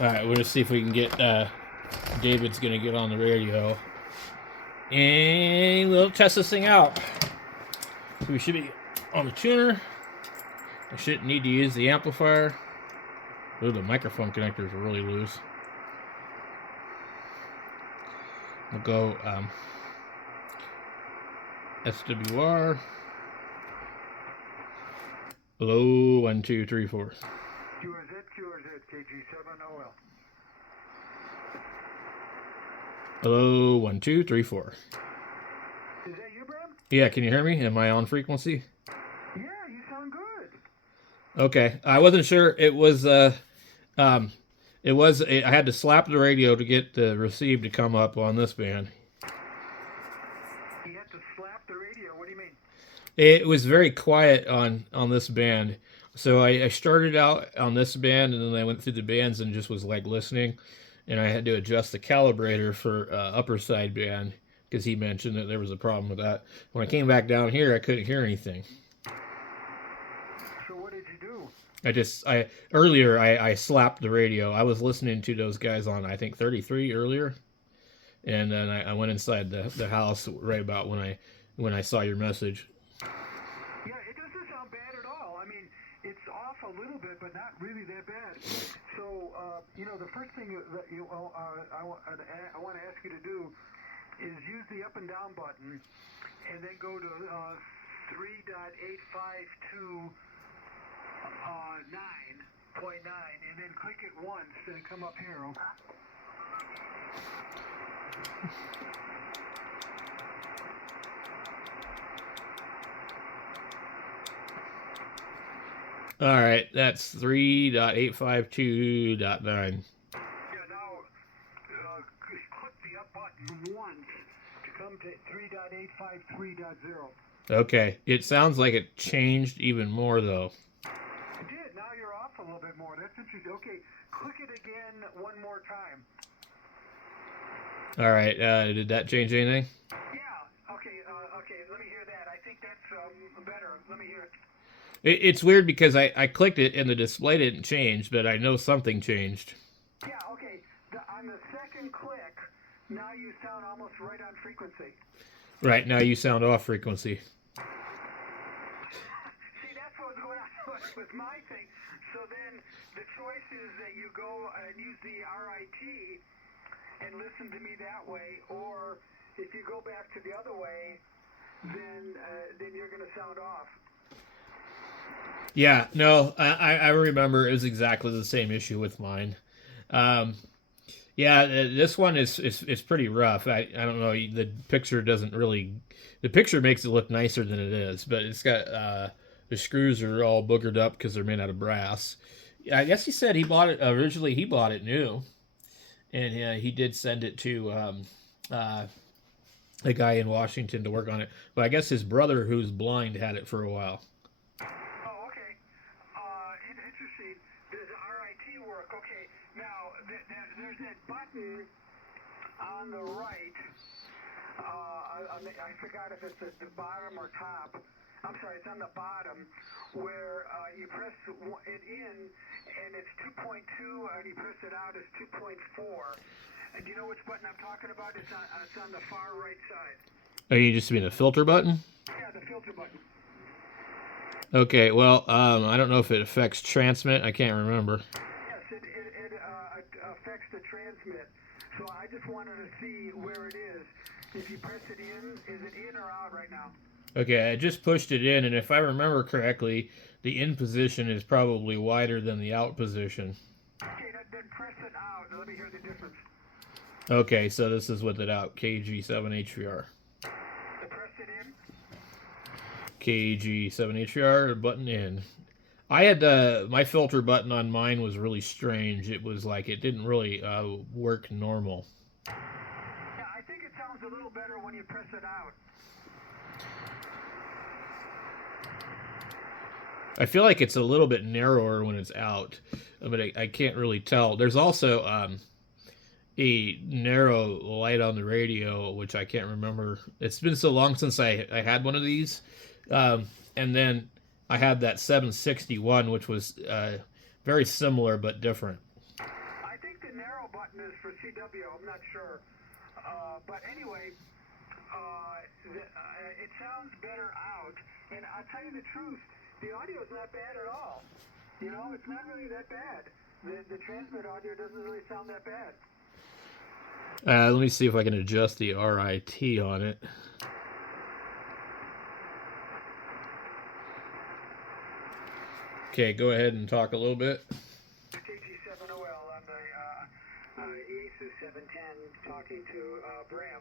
Alright, we're gonna see if we can get David's gonna get on the radio. And we'll test this thing out. So we should be on the tuner. I shouldn't need to use the amplifier. Ooh, the microphone connectors are really loose. We'll go SWR. Hello, 1, 2, 3, 4. QRZ, KG7OL. Hello, 1, 2, 3, 4. Is that you, Bram? Yeah, can you hear me? Am I on frequency? Yeah, you sound good. Okay, I wasn't sure. It was I had to slap the radio to get the receive to come up on this band. You have to slap the radio. What do you mean? It was very quiet on this band. So I started out on this band, and then I went through the bands and just was like listening, and I had to adjust the calibrator for upper side band because he mentioned that there was a problem with that. When I came back down here, I couldn't hear anything. So what did you do? I slapped the radio. I was listening to those guys on I think 33 earlier, and then I went inside the house right about when I saw your message. Yeah, it doesn't sound bad at all. I mean, it's off a little bit, but not really that bad. So, the first thing that I want to ask you to do is use the up and down button, and then go to 3.852.9, and then click it once, and come up here. All right, that's 3.852.9. Yeah, now click the up button once to come to 3.853.0. Okay, it sounds like it changed even more though. It did. Now you're off a little bit more. That's interesting. Okay, click it again one more time. All right, did that change anything? Yeah. Okay. Okay. Let me hear that. I think that's better. Let me hear it. It's weird because I clicked it and the display didn't change, but I know something changed. Yeah. Okay. On the second click, now you sound almost right on frequency. Right, now you sound off frequency. See, that's what's going on with my thing. So then the choice is that you go and use the RIT and listen to me that way, or if you go back to the other way, then you're going to sound off. Yeah, no, I remember it was exactly the same issue with mine. Yeah, this one is pretty rough. I don't know. The picture doesn't really. The picture makes it look nicer than it is, but it's got the screws are all boogered up because they're made out of brass. I guess he said he bought it originally. He bought it new, and he did send it to a guy in Washington to work on it. But I guess his brother, who's blind, had it for a while. Oh, okay. Interesting. Does RIT work? Okay. Now, there's that button on the right. I forgot if it's at the bottom or top. I'm sorry, it's on the bottom where you press it in and it's 2.2, and you press it out, it's 2.4. And do you know which button I'm talking about? It's on the far right side. Oh, you just mean the filter button? Yeah, the filter button. Okay, well, I don't know if it affects transmit. I can't remember. Yes, it affects the transmit. So I just wanted to see where it is. If you press it in, is it in or out right now? Okay, I just pushed it in, and if I remember correctly, the in position is probably wider than the out position. Okay, then press it out, and let me hear the difference. Okay, so this is with it out, KG7HVR. Press it in. KG7HVR, button in. I had my filter button on mine was really strange. It was like it didn't really work normal. Yeah, I think it sounds a little better when you press it out. I feel like it's a little bit narrower when it's out, but I can't really tell. There's also a narrow light on the radio, which I can't remember. It's been so long since I had one of these. And then I had that 761, which was very similar but different. I think 0 button is for CW. I'm not sure. But anyway, it sounds better out. And I'll tell you the truth, the audio is not bad at all. You know, it's not really that bad. The transmit audio doesn't really sound that bad. Let me see if I can adjust the RIT on it. Okay, go ahead and talk a little bit. IC7OL on the IC710 talking to Bram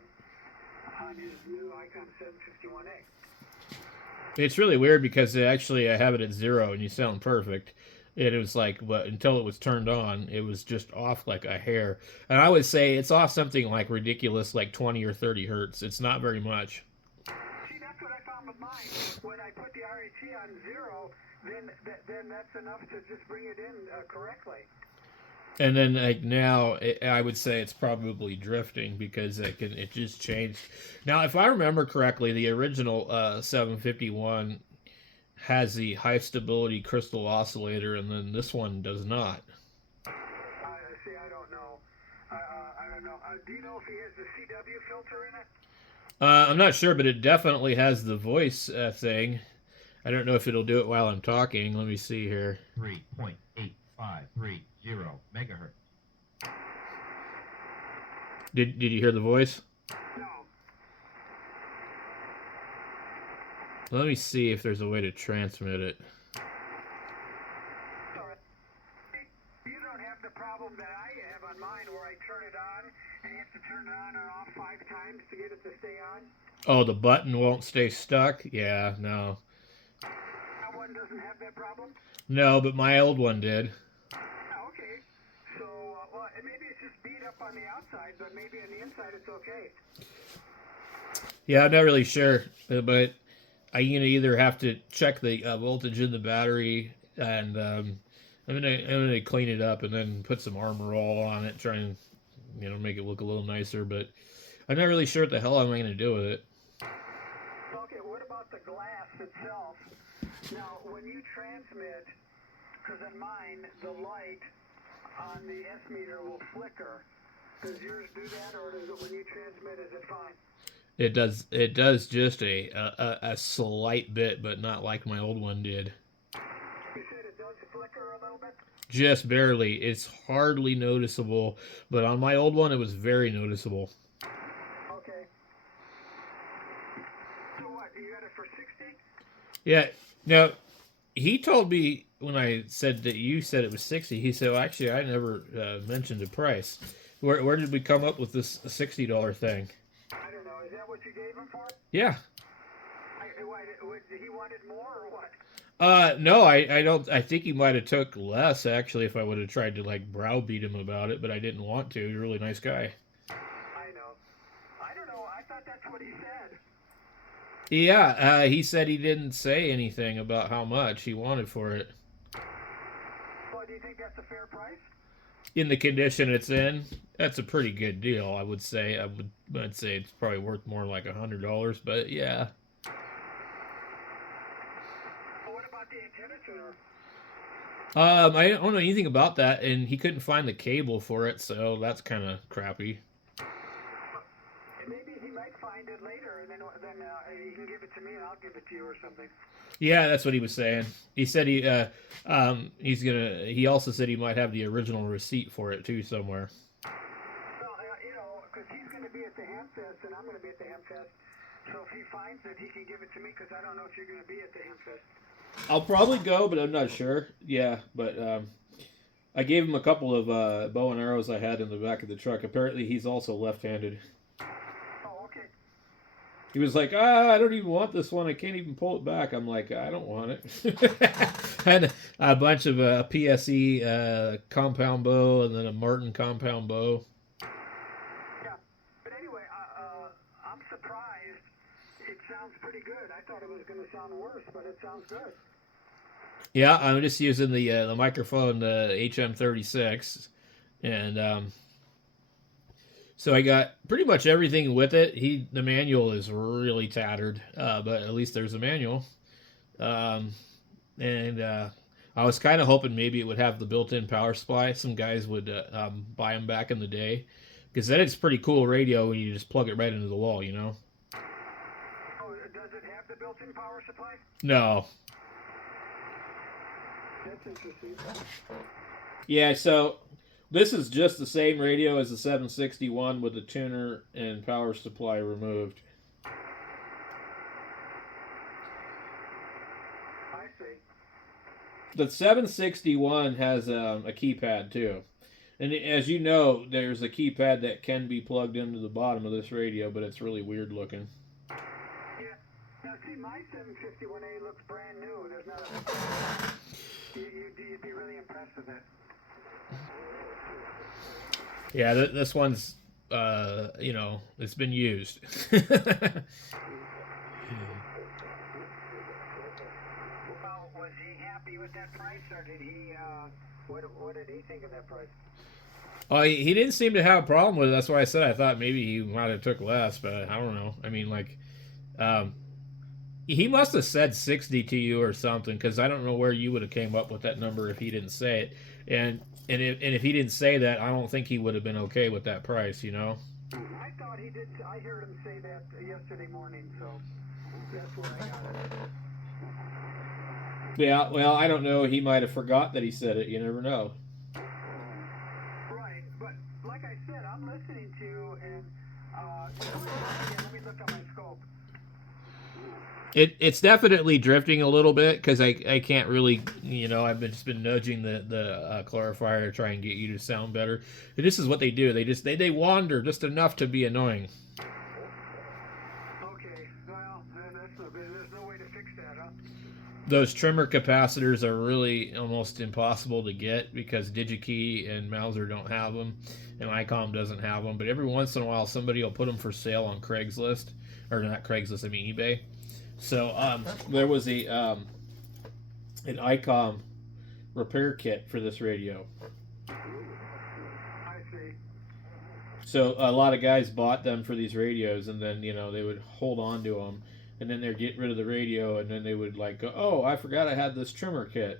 on his new Icom 751A. It's really weird because I have it at 0 and you sound perfect. And it was like, but until it was turned on, it was just off like a hair. And I would say it's off something like ridiculous, like 20 or 30 hertz. It's not very much. See, that's what I found with mine. When I put the RAT on 0, then that's enough to just bring it in correctly. And then like now, I would say it's probably drifting because it just changed. Now, if I remember correctly, the original 751 has the high stability crystal oscillator, and then this one does not. See, I don't know. I don't know. Do you know if he has the CW filter in it? I'm not sure, but it definitely has the voice thing. I don't know if it'll do it while I'm talking. Let me see here. 3.8530 megahertz. Did you hear the voice? No. Let me see if there's a way to transmit it. Sorry. You don't have the problem that I have on mine where I turn it on and you have to turn it on and off 5 times to get it to stay on? Oh, the button won't stay stuck? Yeah, no. That one doesn't have that problem? No, but my old one did. Oh, okay. So, well, maybe it's just beat up on the outside, but maybe on the inside it's okay. Yeah, I'm not really sure, but I either have to check the voltage in the battery, and I'm gonna clean it up and then put some Armor All on it, try and make it look a little nicer. But I'm not really sure what the hell I'm gonna do with it. Okay, what about the glass itself? Now, when you transmit, because in mine, the light on the S meter will flicker. Does yours do that, or does it, when you transmit, is it fine? It does. It does just a slight bit, but not like my old one did. You said it does flicker a little bit? Just barely. It's hardly noticeable, but on my old one, it was very noticeable. Okay. So what, you got it for 60? Yeah. Now, he told me when I said that you said it was 60, he said, well, actually, I never mentioned a price. Where did we come up with this $60 thing? I don't know. Is that what you gave him for? Yeah. He wanted more or what? No, I don't. I think he might have took less actually if I would have tried to like browbeat him about it, but I didn't want to. He's a really nice guy. I know. I don't know. I thought that's what he said. Yeah, he said he didn't say anything about how much he wanted for it. Well, do you think that's a fair price? In the condition it's in, that's a pretty good deal. I would say. I'd say it's probably worth more like $100, but yeah. Well, what about the antenna tuner? I don't know anything about that, and he couldn't find the cable for it, so that's kind of crappy. Maybe he might find it later, and then he can give it to me, and I'll give it to you or something. Yeah, that's what he was saying. He said he's gonna. He also said he might have the original receipt for it too somewhere. Well, because he's going to be at the Hamfest, and I'm going to be at the Hamfest. So if he finds it, he can give it to me, because I don't know if you're going to be at the Hamfest. I'll probably go, but I'm not sure. Yeah, but I gave him a couple of bow and arrows I had in the back of the truck. Apparently, he's also left-handed. Oh, okay. He was like, I don't even want this one. I can't even pull it back. I'm like, I don't want it. Had a bunch of PSE compound bow and then a Martin compound bow. Yeah, but anyway, I'm surprised. It sounds pretty good. I thought it was going to sound worse, but it sounds good. Yeah, I'm just using the microphone, the HM36, and so I got pretty much everything with it. The manual is really tattered, but at least there's a manual, and I was kind of hoping maybe it would have the built-in power supply. Some guys would buy them back in the day, because then it's pretty cool radio when you just plug it right into the wall. You know? Oh, does it have the built-in power supply? No. That's interesting. Yeah. So this is just the same radio as the 761 with the tuner and power supply removed. I see. The 761 has a keypad too. And as you know, there's a keypad that can be plugged into the bottom of this radio, but it's really weird looking. Yeah. Now, see, my 751A looks brand new. There's not a... You'd be really impressed with it. Yeah, this one's, it's been used. Well, was he happy with that price, or did he, what did he think of that price? He didn't seem to have a problem with it. That's why I said I thought maybe he might have took less, but I don't know. I mean, like, he must have said 60 to you or something, because I don't know where you would have came up with that number if he didn't say it. And if he didn't say that, I don't think he would have been okay with that price, you know? I thought he did. I heard him say that yesterday morning, so that's where I got it. Yeah, well, I don't know. He might have forgot that he said it. You never know. Right, but like I said, I'm listening to you, and let me look at my scope. It's definitely drifting a little bit, because I can't really, I've just been nudging the clarifier to try and get you to sound better. And this is what they do. They wander just enough to be annoying. Okay, well, there's no way to fix that, huh? Those trimmer capacitors are really almost impossible to get, because DigiKey and Mauser don't have them, and Icom doesn't have them. But every once in a while, somebody will put them for sale on Craigslist, or not Craigslist, I mean eBay. So there was an Icom repair kit for this radio. I see. So a lot of guys bought them for these radios, and then they would hold on to them, and then they'd get rid of the radio, and then they would like go, "Oh, I forgot I had this trimmer kit."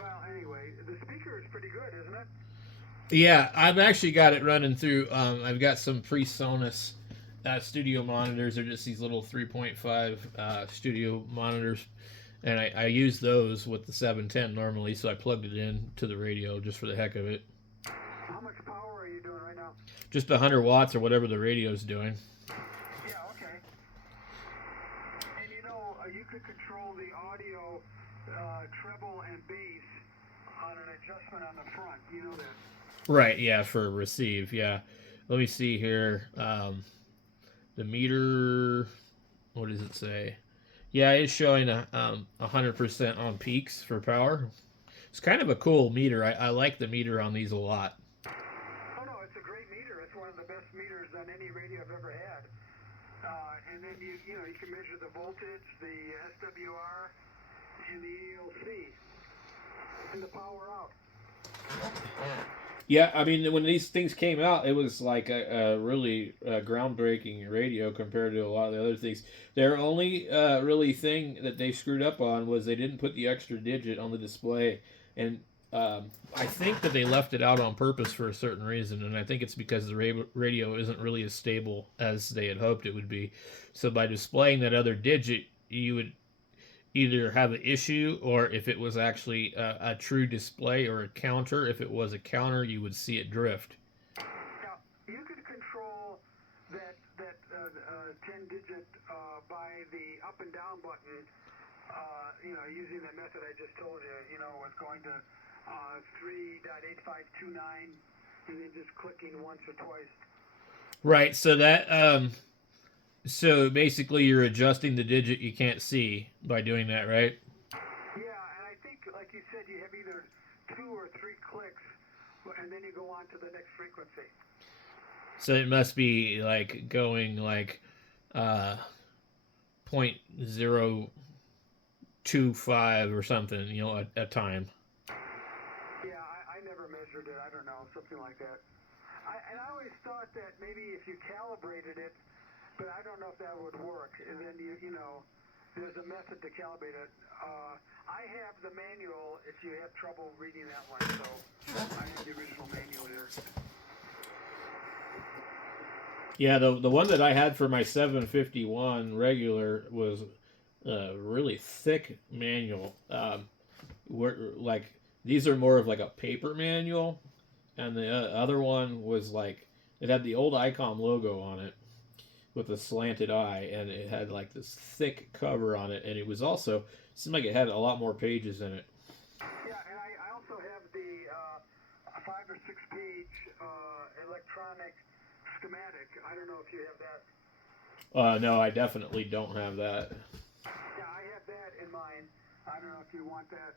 Well, anyway, the speaker is pretty good, isn't it? Yeah, I've actually got it running through. I've got some PreSonus studio monitors. They're just these little 3.5 studio monitors, and I use those with the 710 normally. So I plugged it in to the radio just for the heck of it. How much power are you doing right now? Just 100 watts or whatever the radio's doing. Yeah, okay. And you could control the audio treble and bass on an adjustment on the front. You know that. Right, yeah, for receive, yeah. Let me see here. The meter, what does it say? Yeah, it's showing 100% on peaks for power. It's kind of a cool meter. I like the meter on these a lot. Oh no, it's a great meter. It's one of the best meters on any radio I've ever had. And then you can measure the voltage, the SWR, and the ELC, and the power out. Yeah, I mean, when these things came out, it was like a really groundbreaking radio compared to a lot of the other things. Their only really thing that they screwed up on was they didn't put the extra digit on the display. And I think that they left it out on purpose for a certain reason. And I think it's because the radio isn't really as stable as they had hoped it would be. So by displaying that other digit, you would either have an issue, or if it was actually a true display or a counter. If it was a counter, you would see it drift. Now, you could control that 10-digit by the up and down button, using the method I just told you, with going to 3.8529 and then just clicking once or twice. Right, so that so basically you're adjusting the digit you can't see by doing that, right? Yeah, and I think, like you said, you have either 2 or 3 clicks, and then you go on to the next frequency. So it must be like going like 0.025 or something, a time. Yeah, I never measured it. I don't know, something like that. And I always thought that maybe if you calibrated it, but I don't know if that would work. And then you know, there's a method to calibrate it. I have the manual if you have trouble reading that one, so I have the original manual here. Yeah, the one that I had for my 751 regular was a really thick manual. Like these are more of like a paper manual, and the other one was like it had the old Icom logo on it with a slanted eye, and it had like this thick cover on it, and it was also seemed like it had a lot more pages in it. Yeah, and I also have the 5 or 6 page electronic schematic. I don't know if you have that. No, I definitely don't have that. Yeah, I have that in mine. I don't know if you want that.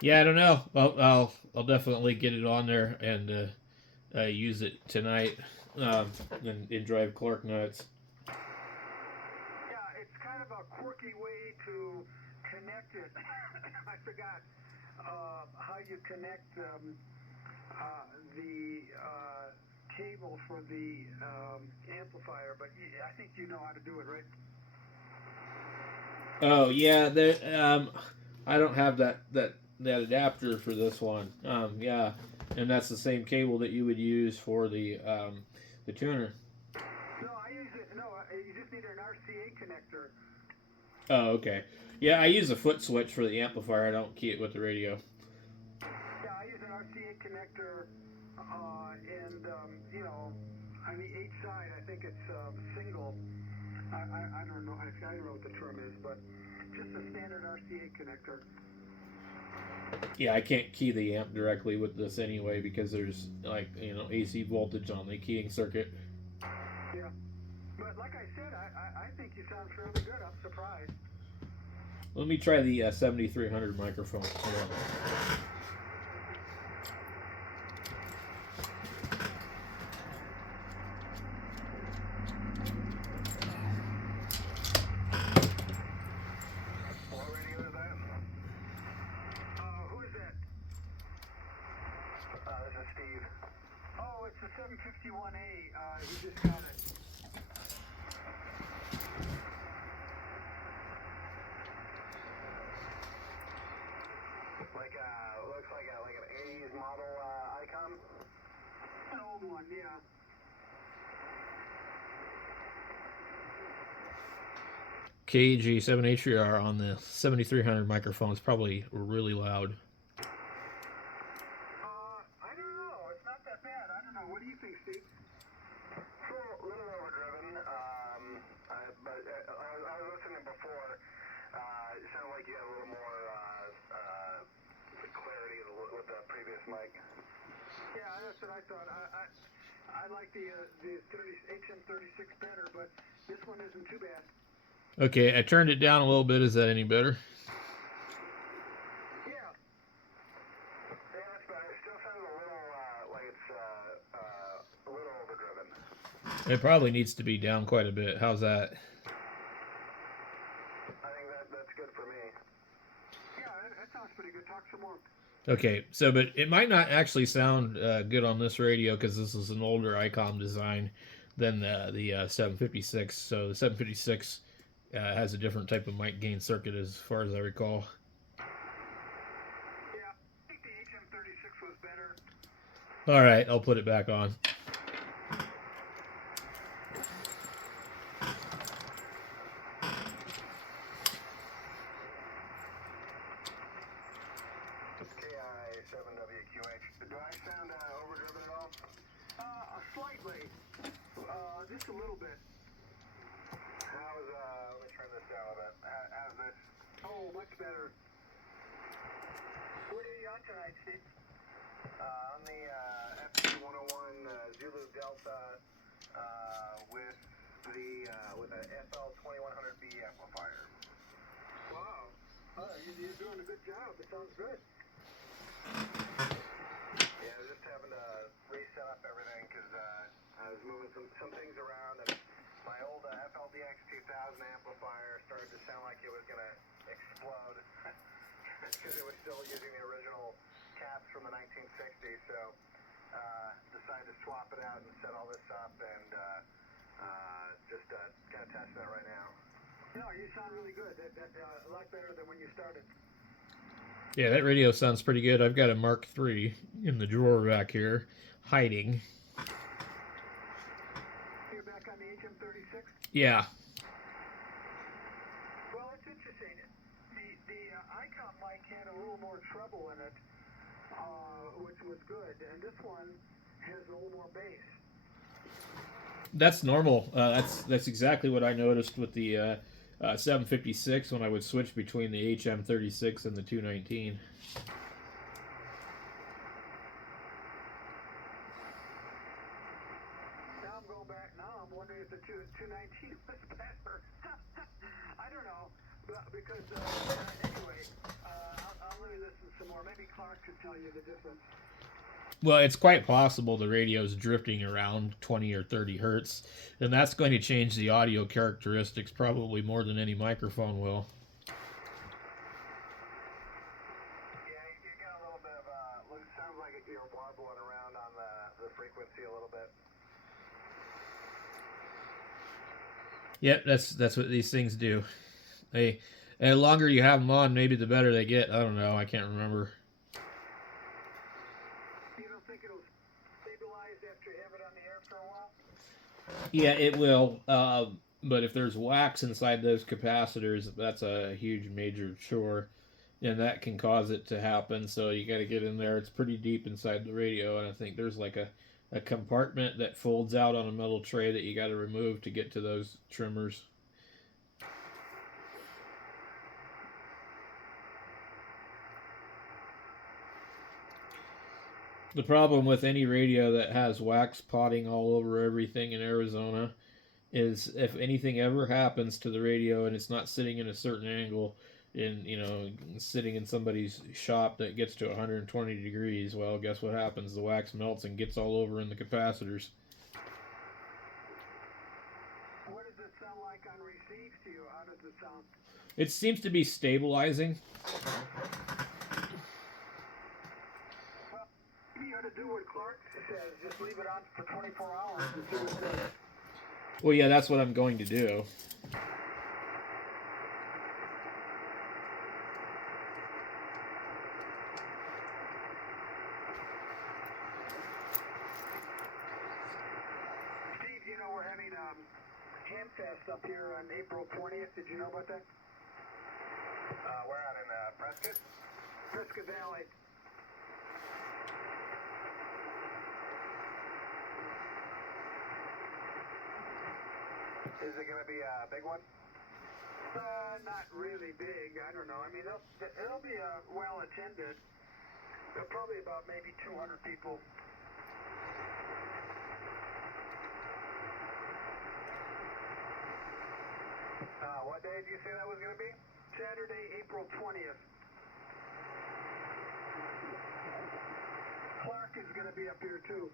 Yeah, I don't know. I'll definitely get it on there and use it tonight and drive Clark nuts. Yeah, it's kind of a quirky way to connect it. I forgot how you connect the cable for the amplifier, but I think you know how to do it, right? Oh yeah, I don't have that adapter for this one. Yeah, and that's the same cable that you would use for the tuner. No, I use it. No, you just need an RCA connector. Oh, okay. Yeah, I use a foot switch for the amplifier. I don't key it with the radio. Yeah, I use an RCA connector, and you know, on the H side, I think it's single. I don't know. I don't know what the term is, but just a standard RCA connector. Yeah, I can't key the amp directly with this anyway because there's like AC voltage on the keying circuit. Yeah, but like I said, I think you sound fairly good. I'm surprised. Let me try the 7300 microphone. Hold on. What radio is that? Who is that? This is Steve. Oh, it's the 751A. He just got it. Looks like an 80s model Icom. An old one, yeah. KG7HR on the 7300 microphone is probably really loud. I don't know. It's not that bad. I don't know. What do you think, Steve? It's a little overdriven. But I was listening before. It sounded like you had a little more clarity with the previous mic. Yeah, that's what I thought. I like the HM36 better, but this one isn't too bad. Okay, I turned it down a little bit. Is that any better? Yeah. Yeah, that's better. It still sounds a little like it's a little overdriven. It probably needs to be down quite a bit. How's that? I think that's good for me. Yeah, that sounds pretty good. Talk some more. Okay, so but it might not actually sound good on this radio because this is an older Icom design than the 756. So the 756 has a different type of mic gain circuit as far as I recall. Yeah, I think the HM36 was better. All right, I'll put it back on. KI7WQH. Do I sound overdriven at all? Slightly. Just a little bit. How's, let me turn this down a bit. How's this? Oh, much better. What are you on tonight, Steve? On the FP101 Zulu Delta with a FL2100B amplifier. Wow. You're doing a good job. It sounds good. Yeah, just having to reset up everything because I was moving some things around, and my old FLDX 2000 amplifier started to sound like it was going to explode because it was still using the original caps from the 1960s, so decided to swap it out and set all this up and just kind of test that right now. No, you sound really good. A lot better than when you started. Yeah, that radio sounds pretty good. I've got a Mark III in the drawer back here, hiding. You're back on the HM36? Yeah. Well, it's interesting. The Icom mic had a little more treble in it, which was good, and this one has a little more bass. That's normal. That's exactly what I noticed with the 756 when I would switch between the HM36 and the 219. Now I'm going back. Now I'm wondering if the 219 was better. I don't know, because anyway, I'll let you listen some more. Maybe Clark could tell you the difference. Well, it's quite possible the radio's drifting around 20 or 30 hertz, and that's going to change the audio characteristics probably more than any microphone will. Yeah, you got a little bit of it sounds like you're warbling around on the frequency a little bit. Yep, that's what these things do. The longer you have them on, maybe the better they get. I don't know. I can't remember. You don't think it'll stabilize after you have it on the air for a while? Yeah, it will. But if there's wax inside those capacitors, that's a huge major chore, and that can cause it to happen. So you got to get in there. It's pretty deep inside the radio, and I think there's like a compartment that folds out on a metal tray that you got to remove to get to those trimmers. The problem with any radio that has wax potting all over everything in Arizona is if anything ever happens to the radio and it's not sitting in a certain angle, sitting in somebody's shop that gets to 120 degrees, well, guess what happens? The wax melts and gets all over in the capacitors. What does it sound like on receive to you? How does it sound? It seems to be stabilizing. Well, you ought to do what Clark says. Just leave it on for 24 hours and see what it does. Well, yeah, that's what I'm going to do. Steve, you know we're having Hamfest up here on April 20th. Did you know about that? We're out in Prescott. Prescott Valley. Is it going to be a big one? Not really big. I don't know. I mean, it'll be well attended. There'll probably about maybe 200 people. What day did you say that was going to be? Saturday, April 20th. Clark is going to be up here too.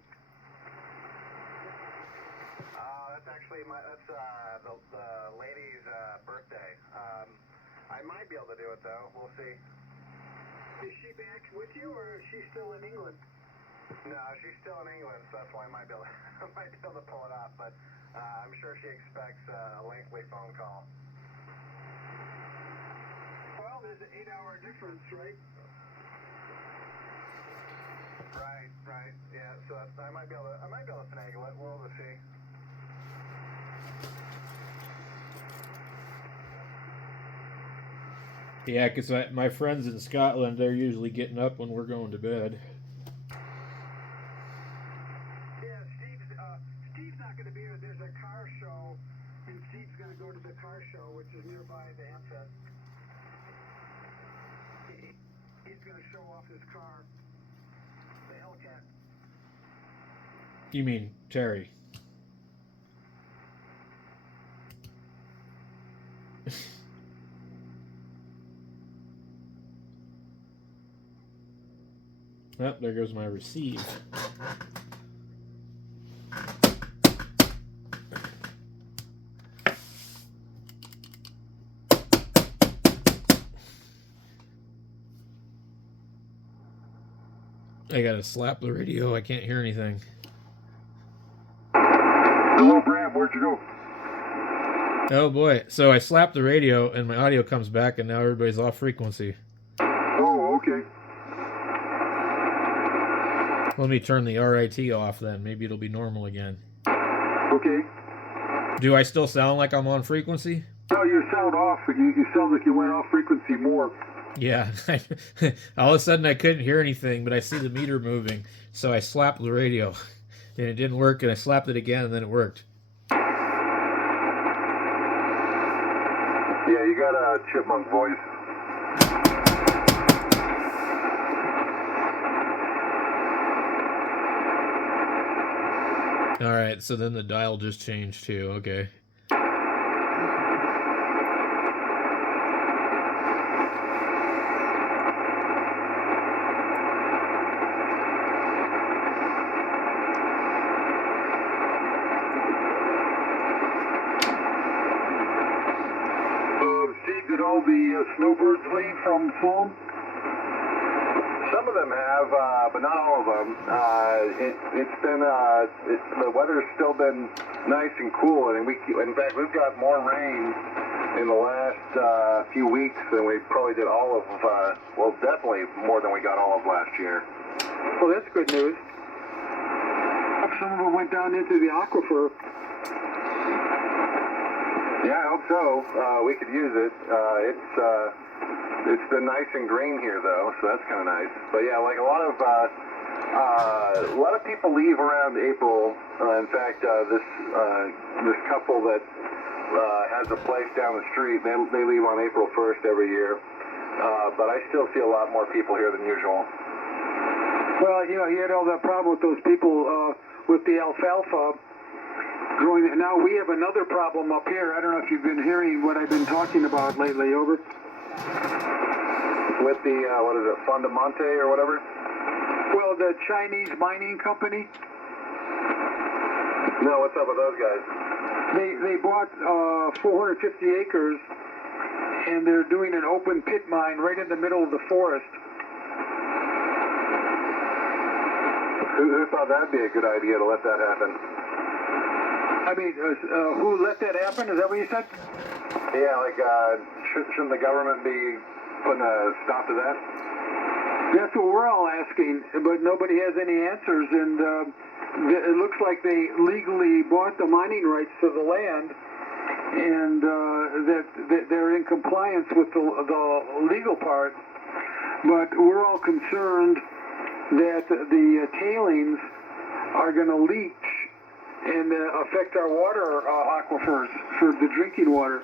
That's actually the lady's birthday. I might be able to do it though. We'll see. Is she back with you, or is she still in England? No, she's still in England, so that's why I might be able to pull it off. But I'm sure she expects a lengthy phone call. Well, there's an 8-hour difference, right? Right. Yeah. So I might be able to finagle it. We'll see. Yeah, because my friends in Scotland, they're usually getting up when we're going to bed. Yeah, Steve's not going to be here. There's a car show, and Steve's going to go to the car show, which is nearby the Hamfest. He's going to show off his car, the Hellcat. You mean Terry? Oh, there goes my receive. I gotta slap the radio. I can't hear anything. Hello, Brad. Where'd you go? Oh boy. So I slapped the radio and my audio comes back and now everybody's off frequency. Oh, okay. Let me turn the RIT off then. Maybe it'll be normal again. Okay. Do I still sound like I'm on frequency? No, you sound off. You sound like you went off frequency more. Yeah. All of a sudden I couldn't hear anything, but I see the meter moving. So I slapped the radio and it didn't work, and I slapped it again and then it worked. Yeah, you got a chipmunk voice. All right, so then the dial just changed too. Okay. Steve, did all the snowbirds leave from home? Some of them have, but not all of them. It's been the weather's still been nice and cool, and in fact we've got more rain in the last few weeks than we probably did all of well, definitely more than we got all of last year. Well, that's good news. Some of them went down into the aquifer. Yeah, I hope so. We could use it. It's been nice and green here, though, so that's kind of nice. But yeah, like a lot of people leave around April. In fact, this couple that has a place down the street, they leave on April 1st every year. But I still see a lot more people here than usual. Well, you know, you had all that problem with those people with the alfalfa growing. Now we have another problem up here. I don't know if you've been hearing what I've been talking about lately. Over. With the, what is it, Fondamonte or whatever? Well, the Chinese mining company. No, what's up with those guys? They bought 450 acres, and they're doing an open pit mine right in the middle of the forest. Who thought that'd be a good idea to let that happen? I mean, who let that happen? Is that what you said? Yeah, like, shouldn't the government be putting a stop to that? That's what we're all asking, but nobody has any answers, and it looks like they legally bought the mining rights to the land, and that they're in compliance with the legal part, but we're all concerned that the tailings are going to leach and affect our water aquifers for the drinking water.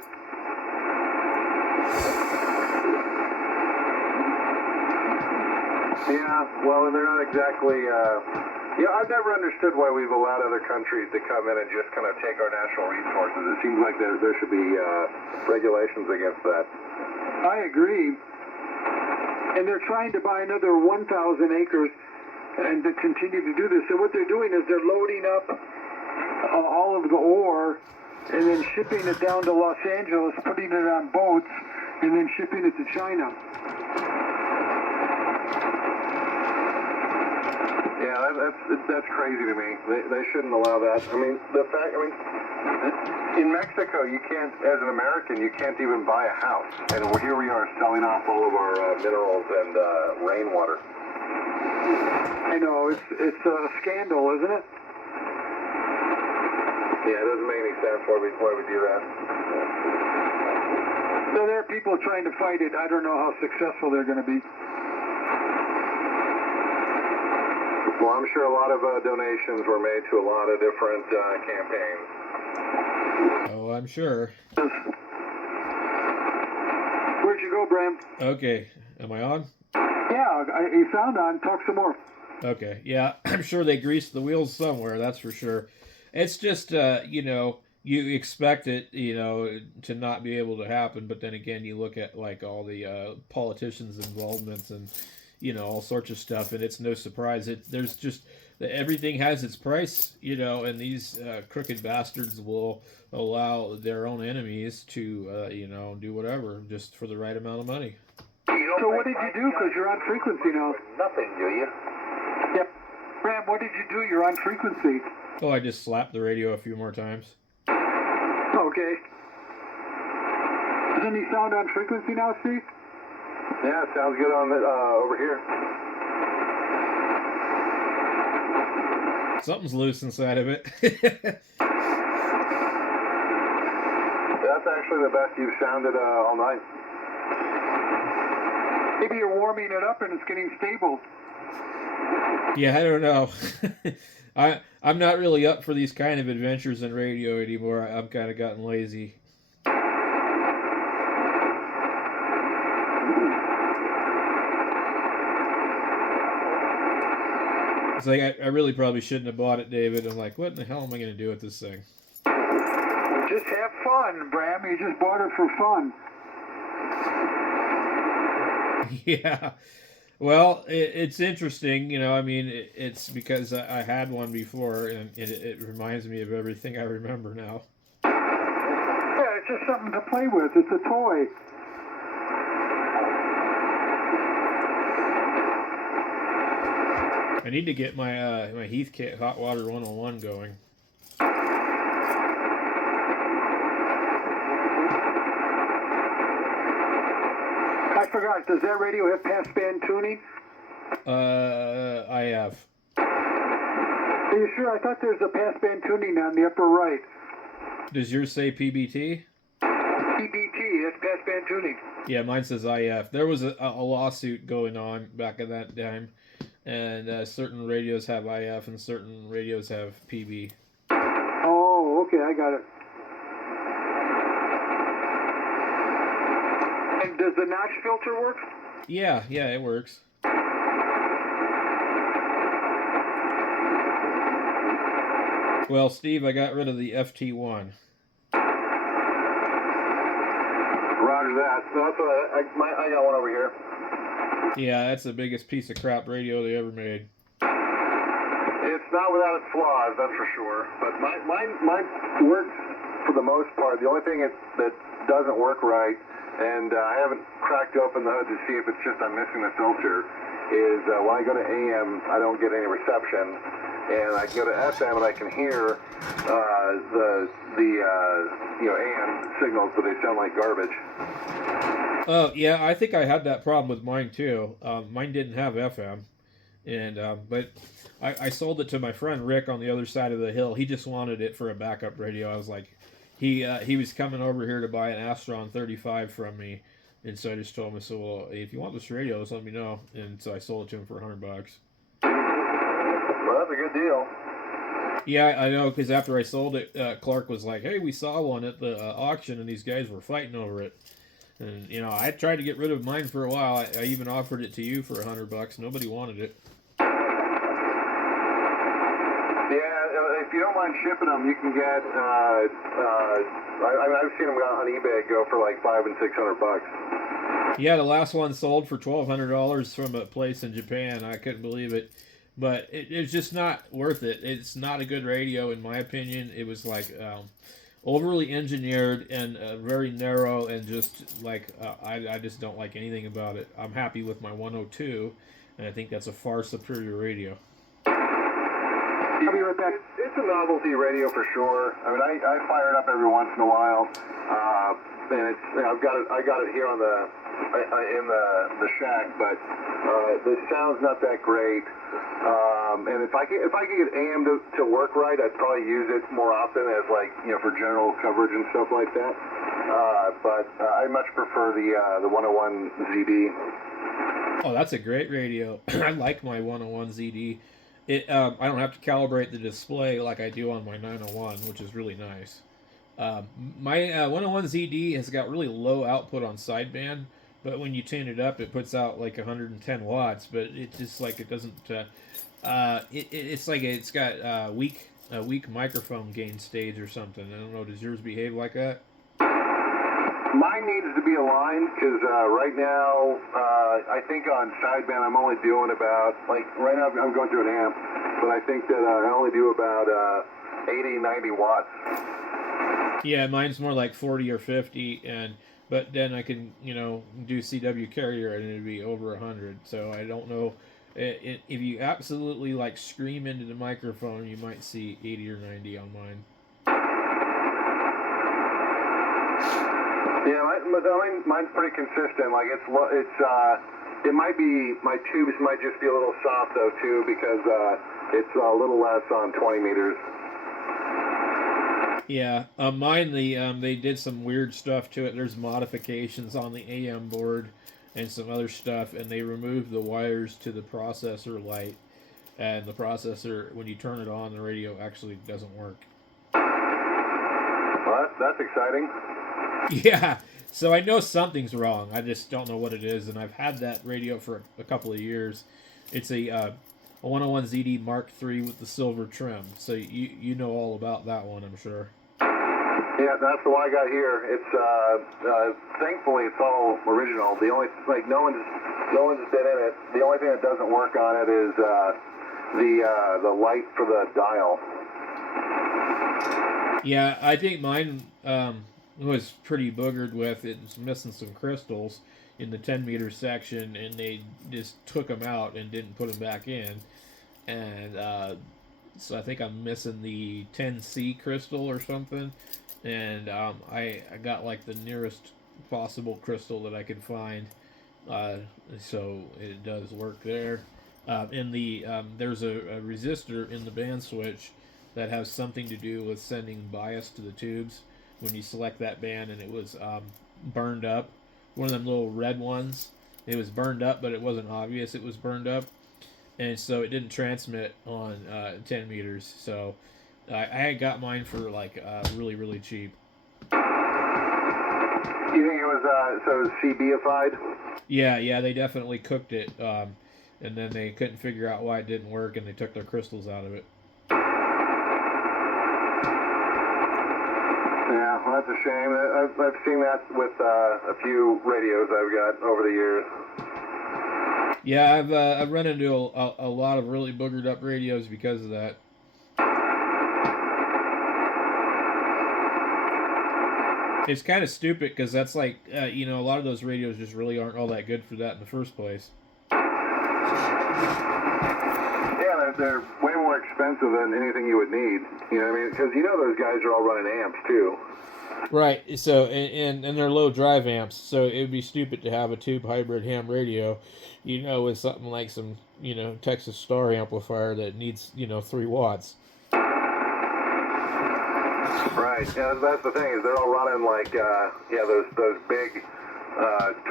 Yeah, well, they're not exactly, I've never understood why we've allowed other countries to come in and just kind of take our natural resources. It seems like there should be regulations against that. I agree. And they're trying to buy another 1,000 acres and to continue to do this. So what they're doing is they're loading up all of the ore and then shipping it down to Los Angeles, putting it on boats, and then shipping it to China. Yeah, that's crazy to me. They shouldn't allow that. I mean, in Mexico, you can't, as an American, you can't even buy a house. And here we are selling off all of our minerals and rainwater. I know, it's a scandal, isn't it? Yeah, it doesn't make any sense why we do that. So there are people trying to fight it. I don't know how successful they're going to be. Well, I'm sure a lot of donations were made to a lot of different campaigns. Oh, I'm sure. Where'd you go, Bram? Okay, am I on? Yeah, you sound on. Talk some more. Okay, yeah, I'm sure they greased the wheels somewhere, that's for sure. It's just, you expect it, to not be able to happen, but then again, you look at, like, all the politicians' involvements and, all sorts of stuff, and it's no surprise. There's just, everything has its price, and these crooked bastards will allow their own enemies to, do whatever, just for the right amount of money. So what did you do? Because you're on frequency now. Nothing, do you? Bram, what did you do? You're on frequency. Oh, I just slapped the radio a few more times. Okay. Is any sound on frequency now, Steve? Yeah, sounds good on the, over here. Something's loose inside of it. That's actually the best you've sounded all night. Maybe you're warming it up and it's getting stable. Yeah, I don't know. I'm not really up for these kind of adventures in radio anymore. I've kind of gotten lazy. It's like I really probably shouldn't have bought it, David. I'm like, what in the hell am I going to do with this thing? Just have fun, Bram. You just bought it for fun. Yeah. Well, it's interesting, you know. I mean, it's because I had one before, and it reminds me of everything I remember now. Yeah, it's just something to play with. It's a toy. I need to get my my Heathkit Hot Water 101 going. I forgot. Does that radio have passband tuning? I have. Are you sure? I thought there's a passband tuning on the upper right. Does yours say PBT? PBT, that's passband tuning. Yeah, mine says IF. There was a lawsuit going on back at that time, and certain radios have IF and certain radios have PB. Oh, okay, I got it. And does the notch filter work? Yeah, it works. Well, Steve, I got rid of the FT1. Roger that. So that's I got one over here. Yeah, that's the biggest piece of crap radio they ever made. It's not without its flaws, that's for sure. But mine works for the most part. The only thing that doesn't work right, and I haven't cracked open the hood to see if it's just I'm missing the filter, is when I go to AM, I don't get any reception. And I can go to FM and I can hear the AM signals, but they sound like garbage. Oh, yeah, I think I had that problem with mine too. Mine didn't have FM, and but I sold it to my friend Rick on the other side of the hill. He just wanted it for a backup radio. I was like, he was coming over here to buy an Astron 35 from me, and so I just told him, I said, well, if you want this radio, just let me know. And so I sold it to him for $100. Well, that's a good deal. Yeah, I know, because after I sold it, Clark was like, hey, we saw one at the auction, and these guys were fighting over it. And, you know, I tried to get rid of mine for a while. I even offered it to you for $100. Nobody wanted it. Yeah, if you don't mind shipping them, you can get, I've seen them on eBay go for like $500 and $600. Yeah, the last one sold for $1,200 from a place in Japan. I couldn't believe it. But it's just not worth it. It's not a good radio, in my opinion. It was like overly engineered and very narrow, and just like I just don't like anything about it. I'm happy with my 102, and I think that's a far superior radio. I'll be right back. It's a novelty radio for sure. I mean, I fire it up every once in a while, and it's I got it here on in the shack, but the sound's not that great. And if I could get AM to work right, I'd probably use it more often as for general coverage and stuff like that. But I much prefer the 101 ZD. Oh, that's a great radio. I like my 101 ZD. I don't have to calibrate the display like I do on my 901, which is really nice. My 101 ZD has got really low output on sideband, but when you tune it up, it puts out like 110 watts. But it's just like it doesn't. It's like it's got a weak microphone gain stage or something. I don't know. Does yours behave like that? Mine needs to be aligned because right now I think on sideband I'm only doing about right now I'm going through an amp, but I think that I only do about 80-90 watts. Yeah, mine's more like 40 or 50, but then I can do CW carrier and it'd be over 100. So I don't know. If you absolutely like scream into the microphone, you might see 80 or 90 on mine. Yeah, mine's pretty consistent. Like it might be, my tubes might just be a little soft though too, because it's a little less on 20 meters. Yeah, mine they did some weird stuff to it. There's modifications on the AM board and some other stuff, and they removed the wires to the processor light, and the processor, when you turn it on, the radio actually doesn't work. Well, that's exciting. Yeah, so I know something's wrong. I just don't know what it is, and I've had that radio for a couple of years. It's a 101 ZD Mark III with the silver trim, so you know all about that one, I'm sure. Yeah, that's the one I got here. It's thankfully it's all original. The only no one's been in it. The only thing that doesn't work on it is the light for the dial. Yeah, I think mine was pretty boogered with. It was missing some crystals in the 10-meter section, and they just took them out and didn't put them back in. And so I think I'm missing the 10C crystal or something. And I got like the nearest possible crystal that I could find. So it does work there. There's a resistor in the band switch that has something to do with sending bias to the tubes when you select that band, and it was burned up. One of them little red ones. It was burned up, but it wasn't obvious it was burned up. And so it didn't transmit on 10 meters. So I had got mine for like really, really cheap. You think it was so it was CB-ified? Yeah, they definitely cooked it, and then they couldn't figure out why it didn't work, and they took their crystals out of it. Yeah, well, that's a shame. I've seen that with a few radios I've got over the years. Yeah, I've run into a lot of really boogered up radios because of that. It's kind of stupid because that's like, a lot of those radios just really aren't all that good for that in the first place. Yeah, they're way more expensive than anything you would need. You know what I mean? Because those guys are all running amps too. Right. So and they're low drive amps, so it would be stupid to have a tube hybrid ham radio, with something like some Texas Star amplifier that needs 3 watts. Right. Yeah, that's the thing is they're all running like those big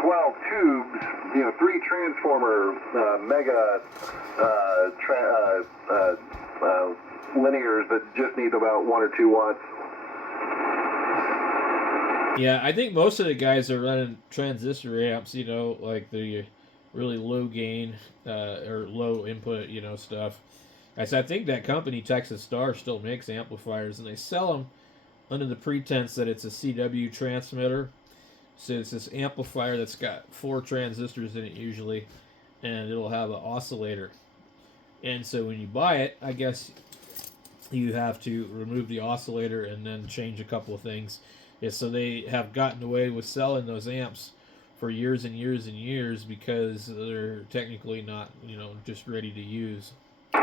12 tubes, 3 transformer mega linears that just need about 1 or 2 watts. Yeah, I think most of the guys are running transistor amps, like the really low gain or low input, stuff. I think that company, Texas Star, still makes amplifiers, and they sell them under the pretense that it's a CW transmitter. So it's this amplifier that's got 4 transistors in it usually, and it'll have an oscillator. And so when you buy it, I guess you have to remove the oscillator and then change a couple of things. Yeah, so they have gotten away with selling those amps for years and years and years because they're technically not, just ready to use. Yeah,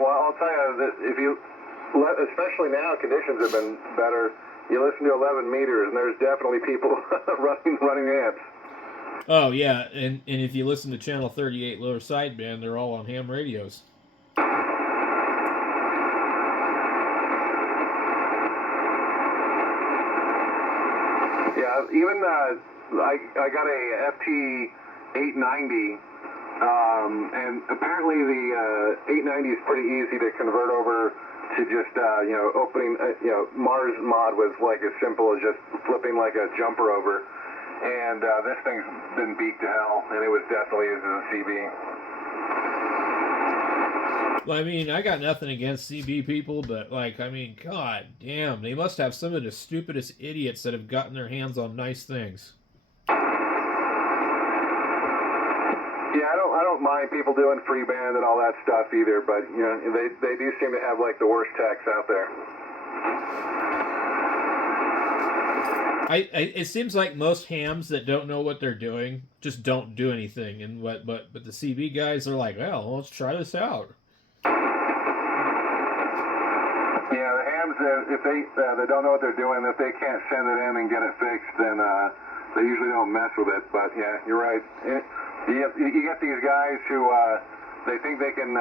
well, I'll tell you that especially now, conditions have been better. You listen to 11 meters, and there's definitely people running amps. Oh yeah, and if you listen to Channel 38 lower sideband, they're all on ham radios. Yeah, even I got a FT 890, and apparently the 890 is pretty easy to convert over to just opening. Mars mod was like as simple as just flipping like a jumper over, and this thing's been beat to hell, and it was definitely used as a CB. Well, I got nothing against CB people, but god damn, they must have some of the stupidest idiots that have gotten their hands on nice things. Yeah, I don't mind people doing free band and all that stuff either, but they do seem to have like the worst techs out there. It seems like most hams that don't know what they're doing just don't do anything, and but the CB guys are like, well, let's try this out. Yeah, the hams, if they don't know what they're doing, if they can't send it in and get it fixed, then they usually don't mess with it. But yeah, you're right. You get these guys who they think they can,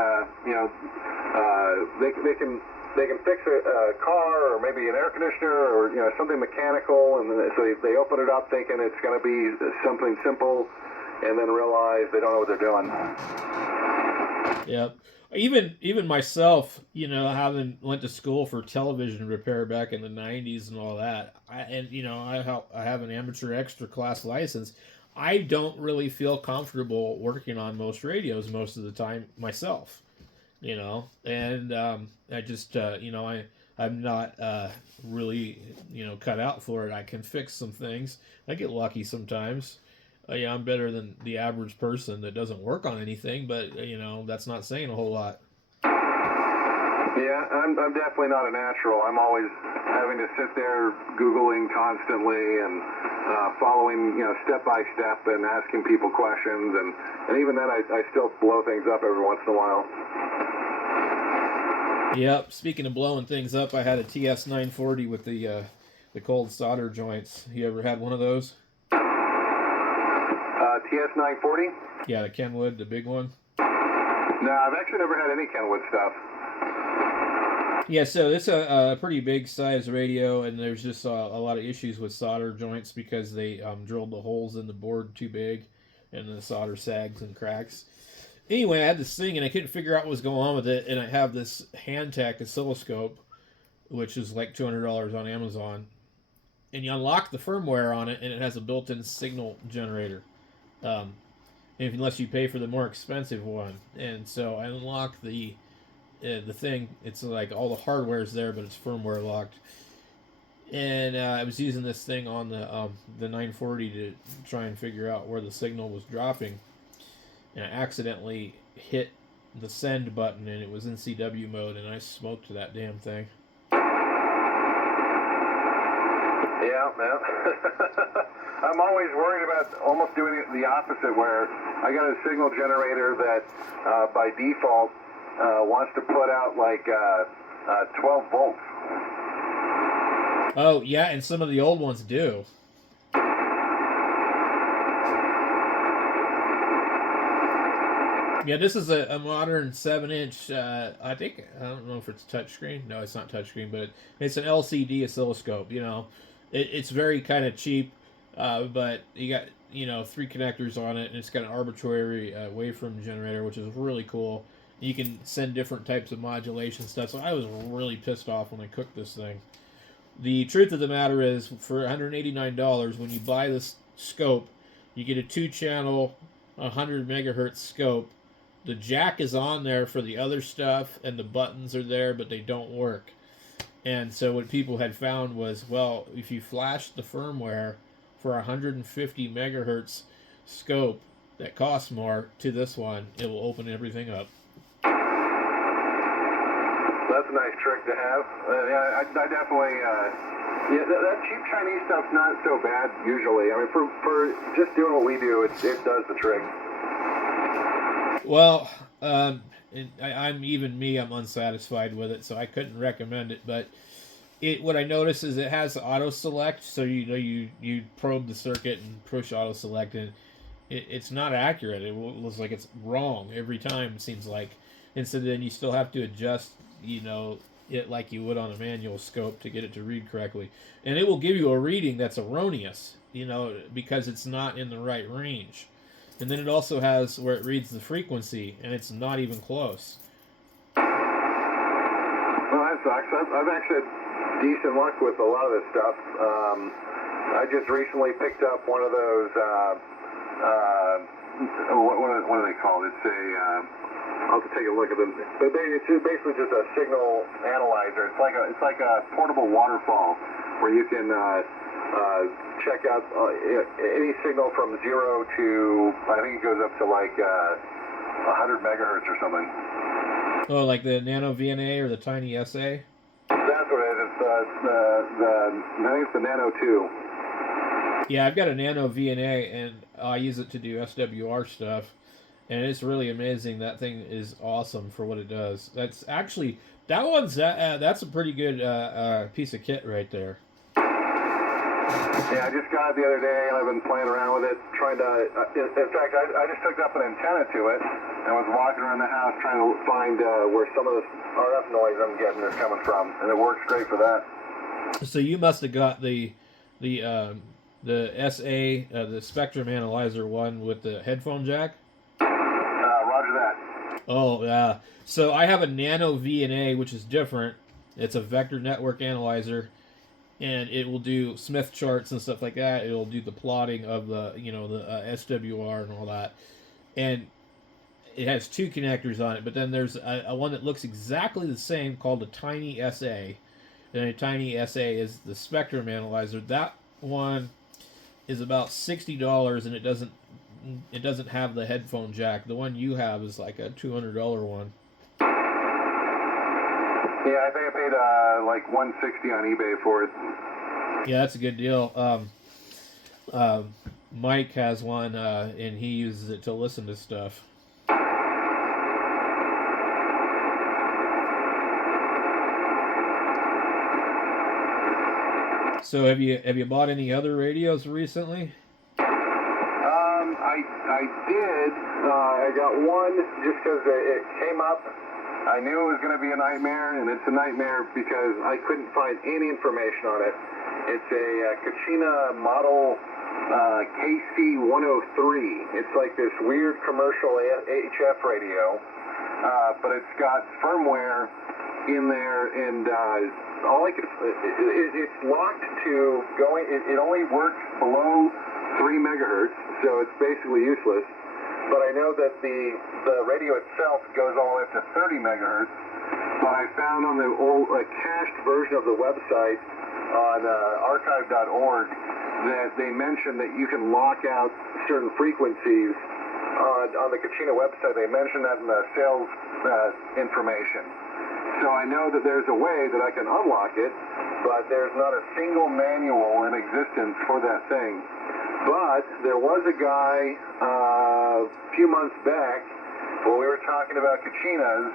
they can fix a car or maybe an air conditioner or something mechanical, and so they open it up thinking it's going to be something simple, and then realize they don't know what they're doing. Yep. Even myself, having went to school for television repair back in the '90s and all that, I have an amateur extra class license. I don't really feel comfortable working on most radios most of the time myself, and I just I'm not really cut out for it. I can fix some things. I get lucky sometimes. I'm better than the average person that doesn't work on anything, but that's not saying a whole lot. Yeah, I'm definitely not a natural. I'm always having to sit there Googling constantly and following step by step and asking people questions, and even then I still blow things up every once in a while. Yep. Speaking of blowing things up, I had a TS940 with the cold solder joints. You ever had one of those? TS940? Yeah, the Kenwood, the big one. No, I've actually never had any Kenwood stuff. Yeah, so it's a pretty big size radio, and there's just a lot of issues with solder joints because they drilled the holes in the board too big, and the solder sags and cracks. Anyway, I had this thing, and I couldn't figure out what was going on with it, and I have this Handtech oscilloscope, which is like $200 on Amazon, and you unlock the firmware on it, and it has a built-in signal generator. Unless you pay for the more expensive one. And so I unlocked the thing. It's like all the hardware's there, but it's firmware locked. And I was using this thing on the 940 to try and figure out where the signal was dropping. And I accidentally hit the send button, and it was in CW mode, and I smoked that damn thing. Yeah, man. I'm always worried about almost doing it the opposite, where I got a signal generator that by default wants to put out like 12 volts. Oh, yeah, and some of the old ones do. Yeah, this is a modern 7-inch, I don't know if it's touchscreen. No, it's not touchscreen, but it's an LCD oscilloscope, It's very kind of cheap, but you got, 3 connectors on it, and it's got an arbitrary waveform generator, which is really cool. You can send different types of modulation stuff, so I was really pissed off when I cooked this thing. The truth of the matter is, for $189, when you buy this scope, you get a 2-channel, 100 megahertz scope. The jack is on there for the other stuff, and the buttons are there, but they don't work. And so what people had found was, well, if you flash the firmware for 150 megahertz scope that costs more to this one, it will open everything up. That's a nice trick to have. I definitely, that cheap Chinese stuff's not so bad usually. I mean, for just doing what we do, it does the trick. Well, I'm unsatisfied with it, so I couldn't recommend it. But what I noticed is it has auto select, so you probe the circuit and push auto select, and it's not accurate. It looks like it's wrong every time. It seems like, and so then you still have to adjust, it like you would on a manual scope to get it to read correctly, and it will give you a reading that's erroneous, because it's not in the right range. And then it also has where it reads the frequency, and it's not even close. Well, that sucks. I've actually had decent luck with a lot of this stuff. I just recently picked up one of those, what are they called? It's I'll have to take a look at them. But it's basically just a signal analyzer. It's like a portable waterfall where you can check out any signal from 0 to, I think it goes up to like 100 megahertz or something. Oh, like the Nano VNA or the Tiny SA? That's what it is. I think it's the Nano 2. Yeah, I've got a Nano VNA, and I use it to do SWR stuff, and it's really amazing. That thing is awesome for what it does. That's actually that's a pretty good piece of kit right there. Yeah, I just got it the other day, and I've been playing around with it, trying to. In fact, I just hooked up an antenna to it, and was walking around the house trying to find where some of this RF noise I'm getting is coming from, and it works great for that. So you must have got the SA the Spectrum Analyzer one with the headphone jack. Roger that. Oh yeah. So I have a Nano VNA, which is different. It's a vector network analyzer, and it will do Smith charts and stuff like that. It'll do the plotting of the SWR and all that, and it has two connectors on it. But then there's a one that looks exactly the same called a Tiny SA, and a Tiny SA is the Spectrum Analyzer. That one is about $60, and it doesn't have the headphone jack. The one you have is like a $200 one. Yeah, I think I paid like $160 on eBay for it. Yeah, that's a good deal. Mike has one, and he uses it to listen to stuff. So have you bought any other radios recently? I did. I got one just because it came up. I knew it was going to be a nightmare, and it's a nightmare because I couldn't find any information on it. It's a Kachina model KC103. It's like this weird commercial HF radio, but it's got firmware in there, and all I could, it's locked to going. It only works below 3 megahertz, so it's basically useless. But I know that the radio itself goes all the way up to 30 megahertz. But I found on the old cached version of the website on archive.org that they mentioned that you can lock out certain frequencies on the Kachina website. They mentioned that in the sales information. So I know that there's a way that I can unlock it, but there's not a single manual in existence for that thing. But there was a guy a few months back when we were talking about Kachinas.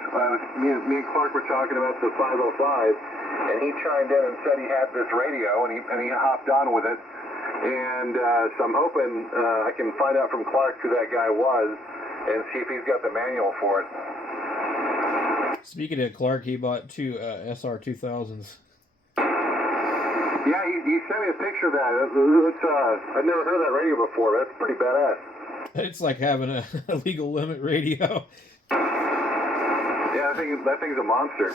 Me and Clark were talking about the 505, and he chimed in and said he had this radio, and he hopped on with it. And so I'm hoping I can find out from Clark who that guy was and see if he's got the manual for it. Speaking of Clark, he bought two SR2000s. Yeah, he sent me a picture of that. I've never heard of that radio before. That's pretty badass. It's like having a legal limit radio. Yeah, that thing's a monster.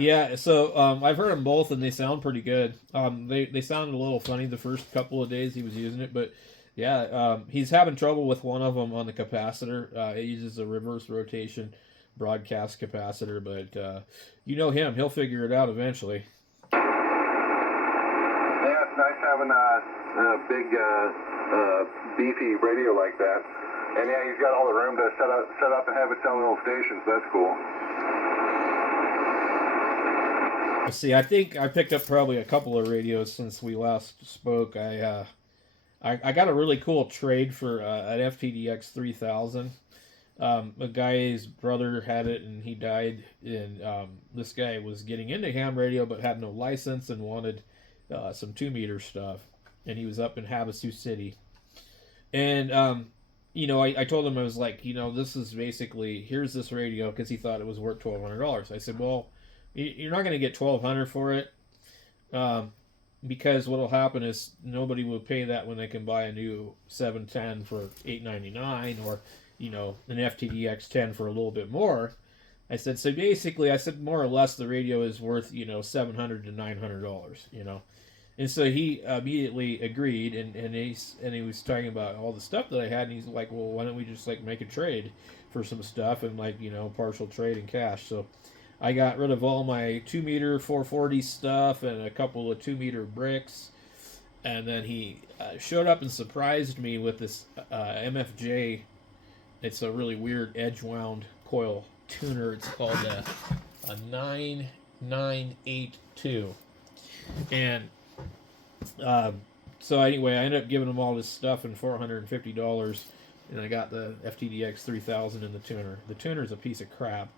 Yeah, so I've heard them both, and they sound pretty good. They sounded a little funny the first couple of days he was using it, but yeah, he's having trouble with one of them on the capacitor. It uses a reverse rotation broadcast capacitor, but you know him, he'll figure it out eventually. Yeah, it's nice having a big, beefy radio like that. And yeah, he's got all the room to set up and have its own little stations. That's cool. Let's see, I think I picked up probably a couple of radios since we last spoke. I got a really cool trade for an FTDX 3000. A guy's brother had it and he died, and this guy was getting into ham radio but had no license and wanted some 2-meter stuff, and he was up in Havasu City. And I told him, I was like, this is basically, here's this radio, because he thought it was worth $1,200. I said, well, you're not going to get $1,200 for it, because what'll happen is nobody will pay that when they can buy a new 710 for $899 or an FTDX 10 for a little bit more. I said, so basically, more or less the radio is worth $700 to $900, And so he immediately agreed, and he was talking about all the stuff that I had, and he's like, well, why don't we just make a trade for some stuff and partial trade in cash. So I got rid of all my 2-meter 440 stuff and a couple of 2-meter bricks, and then he showed up and surprised me with this MFJ. It's a really weird edge wound coil tuner. It's called a 9982, and So anyway, I ended up giving them all this stuff and $450, and I got the FTDX 3000 and the tuner. The tuner's a piece of crap.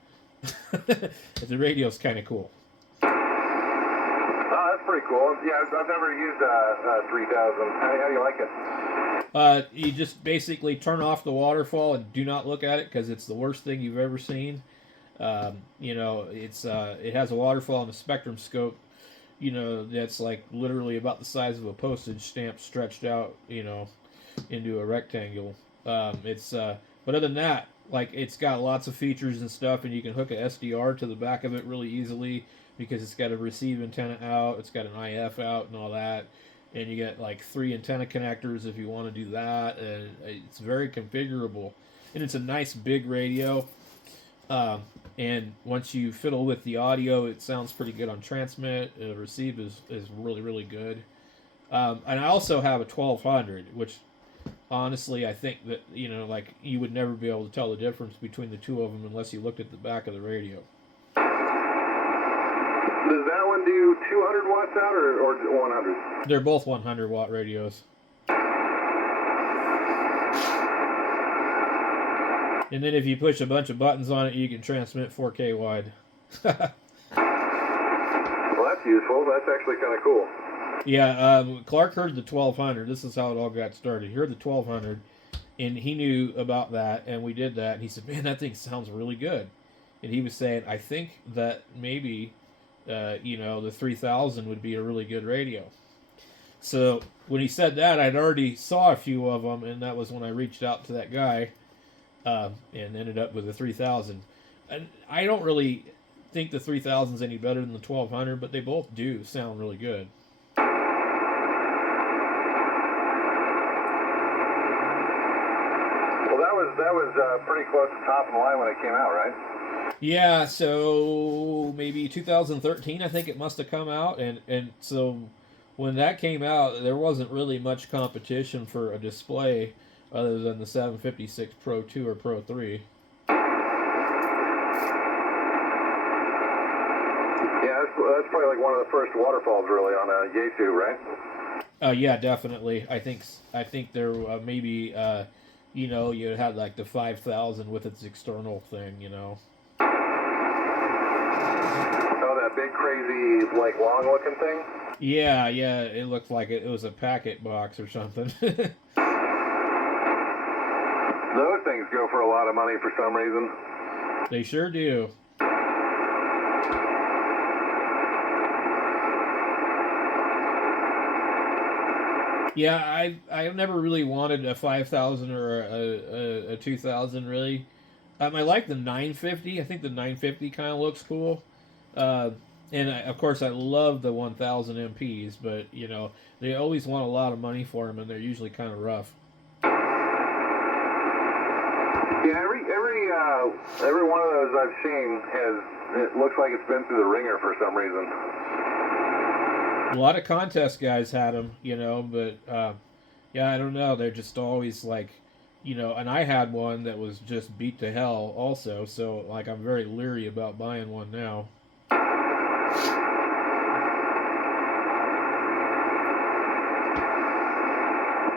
The radio's kind of cool. Oh, that's pretty cool. Yeah, I've never used a 3000. How do you like it? You just basically turn off the waterfall and do not look at it because it's the worst thing you've ever seen. You know, it has a waterfall and a spectrum scope. You know, that's like literally about the size of a postage stamp stretched out. You know, into a rectangle. But other than that, like it's got lots of features and stuff, and you can hook a SDR to the back of it really easily because it's got a receive antenna out, it's got an IF out, and all that. And you get like 3 antenna connectors if you want to do that, and it's very configurable. And it's a nice big radio. And once you fiddle with the audio, it sounds pretty good on transmit. Receive is really, really good. And I also have a 1200, which honestly I think that, you know, like you would never be able to tell the difference between the two of them unless you looked at the back of the radio. Does that one do 200 watts out or 100? They're both 100 watt radios. And then if you push a bunch of buttons on it, you can transmit 4K wide. Well, that's useful. That's actually kind of cool. Yeah, Clark heard the 1200. This is how it all got started. He heard the 1200, and he knew about that, and we did that. And he said, "Man, that thing sounds really good." And he was saying, "I think that maybe, you know, the 3000 would be a really good radio." So when he said that, I'd already saw a few of them, and that was when I reached out to that guy, and ended up with the 3000. And I don't really think the 3000's any better than the 1200, but they both do sound really good. That was pretty close to top of the line when it came out, right? Yeah, so maybe 2013, I think it must have come out, and so when that came out, there wasn't really much competition for a display other than the 756 Pro 2 or Pro 3. Yeah, that's probably like one of the first waterfalls really on a Yaesu, right? Yeah, definitely. I think there maybe you know, you had like the 5000 with its external thing, you know. Oh, that big crazy like long looking thing? Yeah, it looked like it was a packet box or something. Those things go for a lot of money for some reason. They sure do. Yeah, I never really wanted a 5000 or a 2000 really. I like the 950. I think the 950 kind of looks cool. And of course I love the 1000 MPs, but you know they always want a lot of money for them, and they're usually kind of rough. Yeah, every one of those I've seen it looks like it's been through the ringer for some reason. A lot of contest guys had them, you know, but yeah, I don't know. They're just always like, you know, and I had one that was just beat to hell also, so like I'm very leery about buying one now.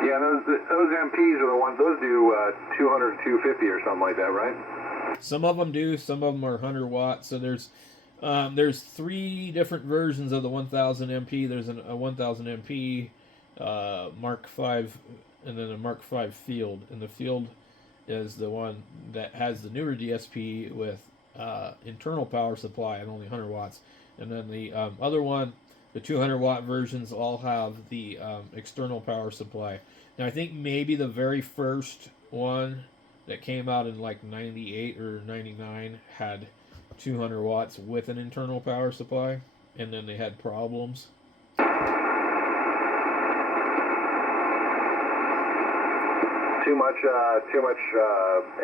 Yeah, those MPs are the ones, those do 200, 250 or something like that, right? Some of them do, some of them are 100 watts, so there's 3 different versions of the 1000 MP. There's a 1000 MP, Mark V, and then a Mark V Field. And the Field is the one that has the newer DSP with internal power supply and only 100 watts. And then the other one, the 200 watt versions, all have the external power supply. Now I think maybe the very first one that came out in like 98 or 99 had 200 watts with an internal power supply, and then they had problems. Too much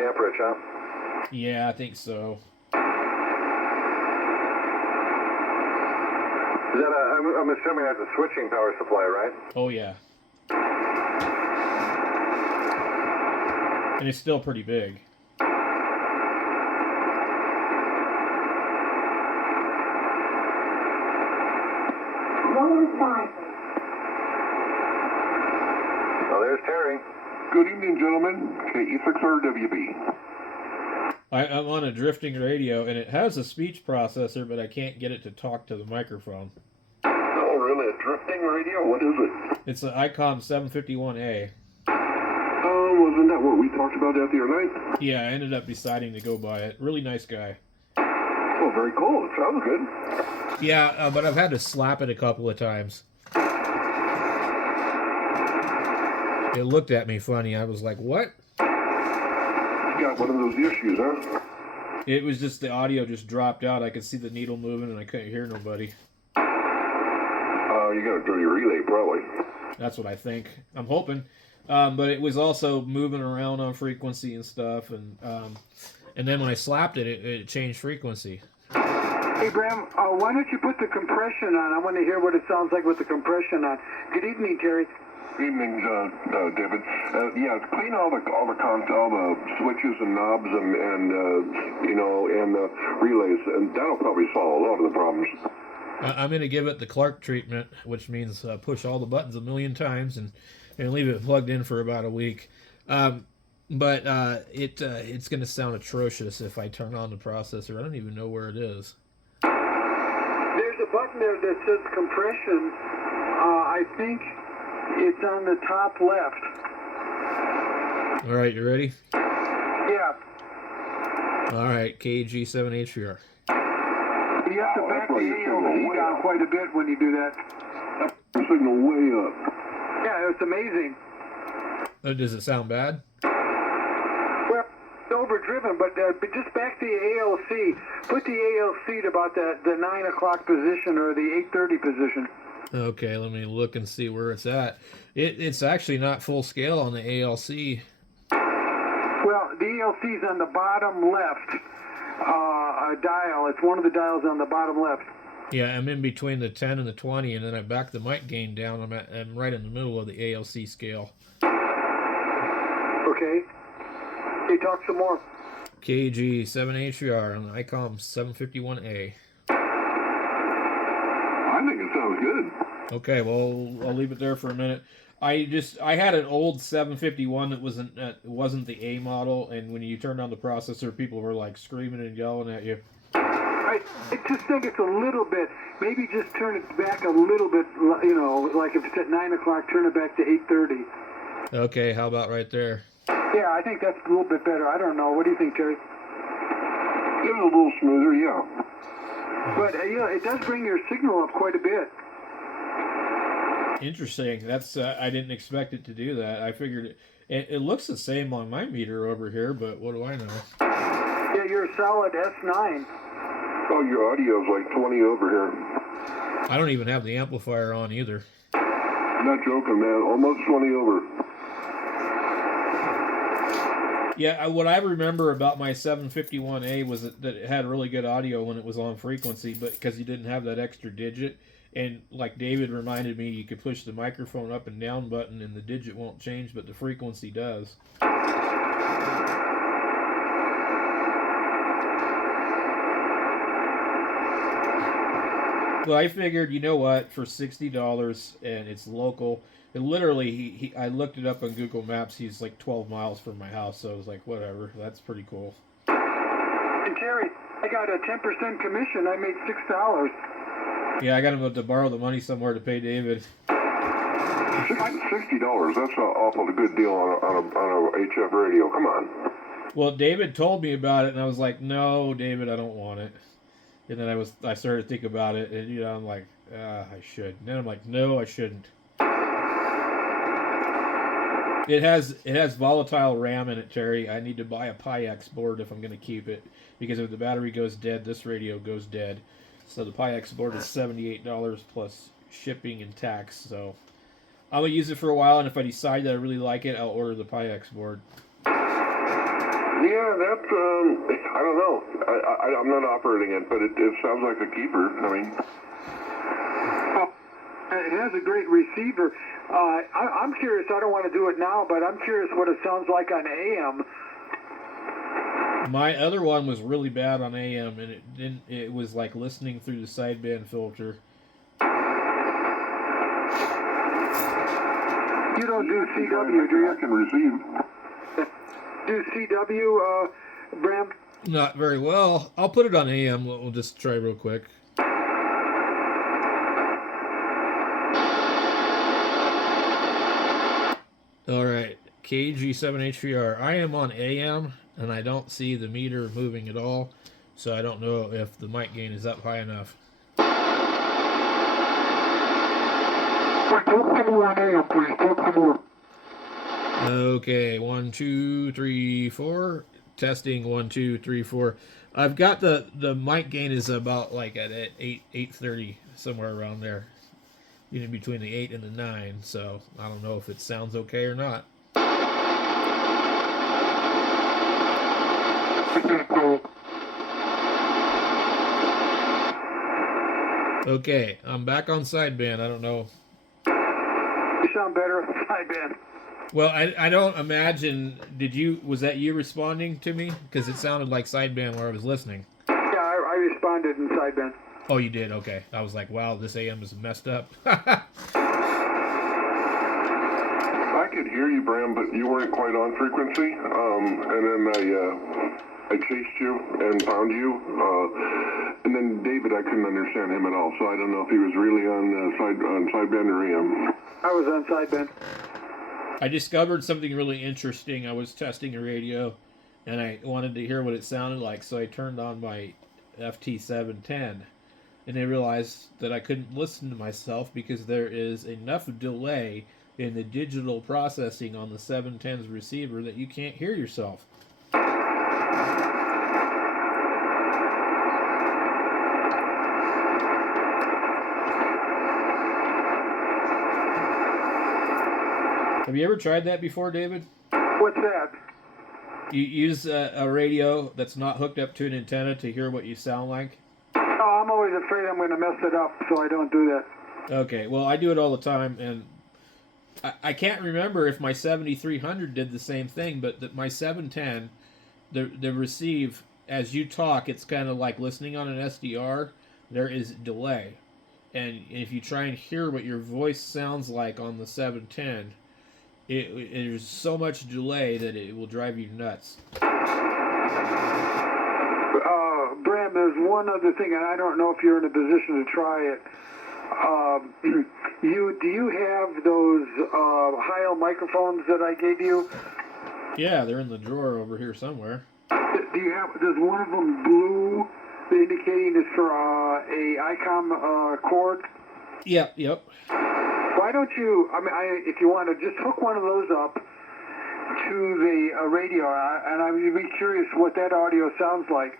amperage, huh? Yeah, I think so. Is that I'm assuming that's a switching power supply, right? Oh yeah. And it's still pretty big. Terry. Good evening, gentlemen. KE6RWB. I'm on a drifting radio, and it has a speech processor, but I can't get it to talk to the microphone. Oh, really? A drifting radio? What is it? It's an Icom 751A. Oh, wasn't that what we talked about the other night? Yeah, I ended up deciding to go buy it. Really nice guy. Oh, very cool. It sounds good. Yeah, but I've had to slap it a couple of times. It looked at me funny. I was like, what? You got one of those issues, huh? It was just the audio just dropped out. I could see the needle moving, and I couldn't hear nobody. You got a dirty relay, probably. That's what I think. I'm hoping. But it was also moving around on frequency and stuff, and then when I slapped it, it changed frequency. Hey, Bram, why don't you put the compression on? I want to hear what it sounds like with the compression on. Good evening, Terry. Evening, David. Yeah, clean all the switches and knobs and the relays, and that'll probably solve a lot of the problems. I'm going to give it the Clark treatment, which means push all the buttons a million times and leave it plugged in for about a week. But it's going to sound atrocious if I turn on the processor. I don't even know where it is. There's a button there that says compression. I think it's on the top left. All right, you ready? Yeah. All right, KG7HVR. You have to back the ALC down quite a bit when you do that. Signal way up. Yeah, it's amazing. Does it sound bad? Well, it's overdriven, but just back the ALC. Put the ALC to about the 9 o'clock position or the 8:30 position. Okay, let me look and see where it's at. It's actually not full scale on the ALC. Well, the ALC is on the bottom left dial. It's one of the dials on the bottom left. Yeah, I'm in between the 10 and the 20, and then I back the mic gain down. I'm right in the middle of the ALC scale. Okay. Hey, talk some more. KG7HVR on the Icom 751A. I think it sounds good. Okay, well, I'll leave it there for a minute. I had an old 751 that wasn't the A model, and when you turned on the processor, people were like screaming and yelling at you. I just think it's a little bit. Maybe just turn it back a little bit. Like if it's at 9 o'clock, turn it back to 8:30. Okay, how about right there? Yeah, I think that's a little bit better. I don't know. What do you think, Terry? It's a little smoother, yeah. But it does bring your signal up quite a bit. Interesting. That's I didn't expect it to do that. I figured it looks the same on my meter over here, but what do I know? Yeah, you're a solid S9. Oh, your audio's like 20 over here. I don't even have the amplifier on either. I'm not joking, man. Almost 20 over. Yeah, what I remember about my 751A was that it had really good audio when it was on frequency, but because you didn't have that extra digit. And like David reminded me, you could push the microphone up and down button and the digit won't change, but the frequency does. Well, I figured, you know what, for $60 and it's local. And literally, I looked it up on Google Maps. He's like 12 miles from my house, so I was like, whatever. That's pretty cool. And Terry, I got a 10% commission. I made $6. Yeah, I got him to borrow the money somewhere to pay David. $60, that's an awful good deal on a HF radio. Come on. Well, David told me about it, and I was like, no, David, I don't want it. And then I started to think about it, and I'm like, I should. And then I'm like, no, I shouldn't. It has volatile RAM in it, Terry. I need to buy a Pi-X board if I'm going to keep it, because if the battery goes dead, this radio goes dead. So the Pi-X board is $78 plus shipping and tax. So I'm going to use it for a while, and if I decide that I really like it, I'll order the Pi-X board. Yeah, that's, I don't know. I'm not operating it, but it sounds like a keeper. I mean... It has a great receiver. I'm curious. I don't want to do it now, but I'm curious what it sounds like on AM. My other one was really bad on AM, and it was like listening through the sideband filter. You don't do CW, do you? I can receive. Do CW, Bram? Not very well. I'll put it on AM. We'll just try real quick. All right, KG7HVR. I am on AM, and I don't see the meter moving at all, so I don't know if the mic gain is up high enough. Okay, 1, 2, 3, 4. Testing 1, 2, 3, 4. I've got the mic gain is about like at 830, somewhere around there. In between the 8 and the 9, so I don't know if it sounds okay or not. Okay, I'm back on sideband. I don't know. You sound better on sideband. Well, I don't imagine. Was that you responding to me? Because it sounded like sideband where I was listening. Yeah, I responded in sideband. Oh, you did? Okay. I was like, wow, this AM is messed up. I could hear you, Bram, but you weren't quite on frequency. And then I chased you and found you. And then David, I couldn't understand him at all. So I don't know if he was really on sideband or AM. I was on sideband. I discovered something really interesting. I was testing a radio, and I wanted to hear what it sounded like, so I turned on my FT710. And I realized that I couldn't listen to myself because there is enough delay in the digital processing on the 710's receiver that you can't hear yourself. Have you ever tried that before, David? What's that? You use a radio that's not hooked up to an antenna to hear what you sound like? Oh, I'm always afraid I'm going to mess it up, so I don't do that. Okay, well, I do it all the time, and I can't remember if my 7300 did the same thing, but my 710, the receive, as you talk, it's kind of like listening on an SDR. There is delay. And if you try and hear what your voice sounds like on the 710, there's so much delay that it will drive you nuts. Bram, there's one other thing, and I don't know if you're in a position to try it. Do you have those Heil microphones that I gave you? Yeah, they're in the drawer over here somewhere. Does one of them blue, indicating it's for a Icom cord? Yep. Why don't you, if you want to, just hook one of those up to the radio, and I would be curious what that audio sounds like.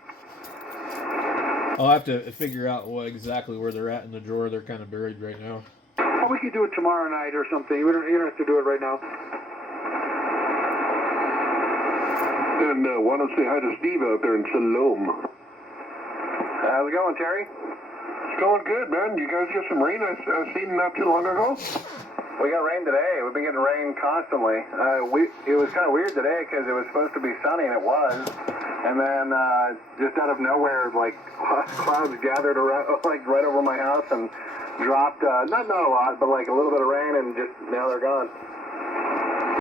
I'll have to figure out exactly where they're at in the drawer. They're kind of buried right now. Oh, we could do it tomorrow night or something. You don't have to do it right now. And want to say hi to Steve out there in Salome. How's it going, Terry? It's going good, man. You guys get some rain I seen not too long ago? We got rain today. We've been getting rain constantly. It was kind of weird today because it was supposed to be sunny, and it was. And then just out of nowhere, like clouds gathered around, like right over my house, and dropped not a lot, but like a little bit of rain, and just now they're gone.